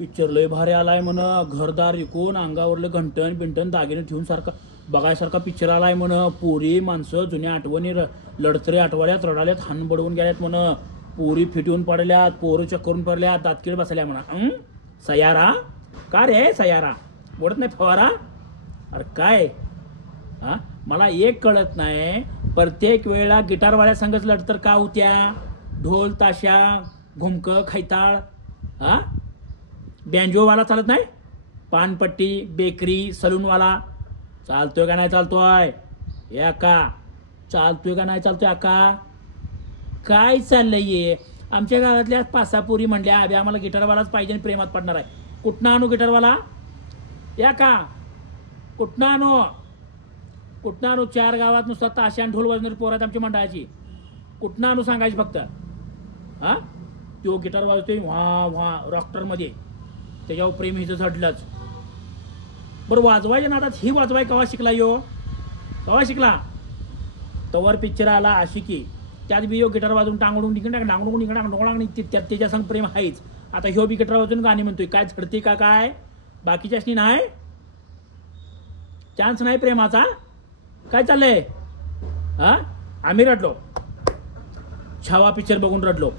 Picture लय भारी आलाय म्हण, घरदार विकून अंगावरलं घंटण बिंटण दागिने ठेवून सारखा बघायसारखा पिक्चर आलाय म्हण. पोरी माणसं जुन्या आठवणी लढतरे आठवड्यात रडाल्यात, हान बडवून गेल्यात म्हण. पोरी फिटवून पडल्यात, पोरं चक्करून पडल्यात, दातकीड बसल्या म्हणा. सयारा का रे सयारा बोलत नाही फवारा? अरे काय हा मला एक कळत नाही, प्रत्येक वेळेला गिटारवाल्या संगच लढतर का होत्या? ढोल ताशा घुमकं खैताळ हा बँजोवाला चालत नाही? पानपट्टी बेकरी सलूनवाला चालतोय का नाही चालतोय? या का चालतोय का नाही चालतोय? का काय चाललंय? आमच्या गावातल्या पासापुरी म्हणल्या अभि आम्हाला गिटारवालाच पाहिजे आणि प्रेमात पडणार आहे. कुठनं आणू गिटारवाला? या का कुठनं आणू? कुठनं आणू? 4 गावात नुसता ताशा आणि ढोल वाजवणारी पोरं आहेत आमच्या मंडळाची. कुठनं आणू सांगायची फक्त? हा तो गिटार वाजतोय व्हा व्हा रॉक्टरमध्ये, त्याच्यावर प्रेम हिचं झडलंच. बरं वाजवायच्या नादात ही वाजवाय कवा शिकला यो? कवा शिकला? तवर पिक्चर आला आशिकी, त्यात बी यो गिटार वाजवून टांगडून त्याच्या संग प्रेम आहेच. आता ह्यो बी गिटार वाजवून गाणी म्हणतोय. काय झडते का काय? बाकीच्याशी नाही चान्स नाही प्रेमाचा? काय चाललंय? हा आम्ही रडलो, छावा पिक्चर बघून रडलो,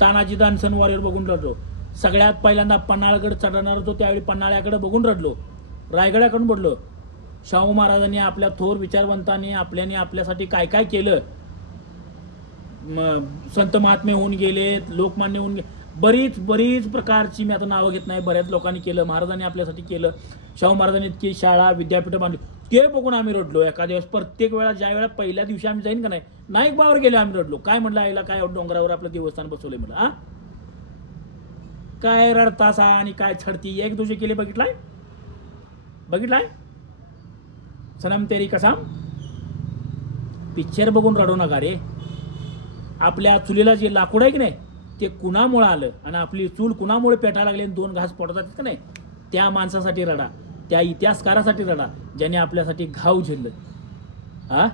तानाजी दानसन वॉरियर बघून रडलो, सगळ्यात पहिल्यांदा पन्हाळगड चढणार होतो त्यावेळी पन्हाळ्याकडे बघून रडलो, रायगडाकडून बडलो. शाहू महाराजांनी आपल्या थोर विचारवंतांनी आपल्यासाठी काय काय केलं. संत महात्मे होऊन गेले, लोकमान्य होऊन गेले, बरीच प्रकारची मी आता नावं घेत नाही, बऱ्याच लोकांनी केलं. महाराजांनी आपल्यासाठी केलं. शाहू महाराजांनी इतकी शाळा विद्यापीठं बांधली, ते बघून आम्ही रडलो. एका दिवस प्रत्येक वेळा ज्या वेळा पहिल्या दिवशी आम्ही जाईन का नाही नाईक बावर गेले आम्ही रडलो. काय म्हणलं आईला काय डोंगरावर आपलं देवस्थान बसवलंय म्हणलं. हा काय रडतासा आणि काय छडती एक दुसरे केले बघितलाय सनम तेरी कसम. पिक्चर बघून रडू नका रे. आपल्या चुलीला जे लाकूड आहे की नाही ते कुणामुळे आलं आणि आपली चूल कुणामुळे पेटायला लागली 2 घास पडतात का नाही, त्या माणसासाठी रडा, त्या इतिहासकारासाठी रडा ज्याने आपल्यासाठी घाव झेललं. हा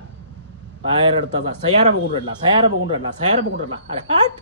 पाय रडताचा सयारा बघून रडला. अरे हट.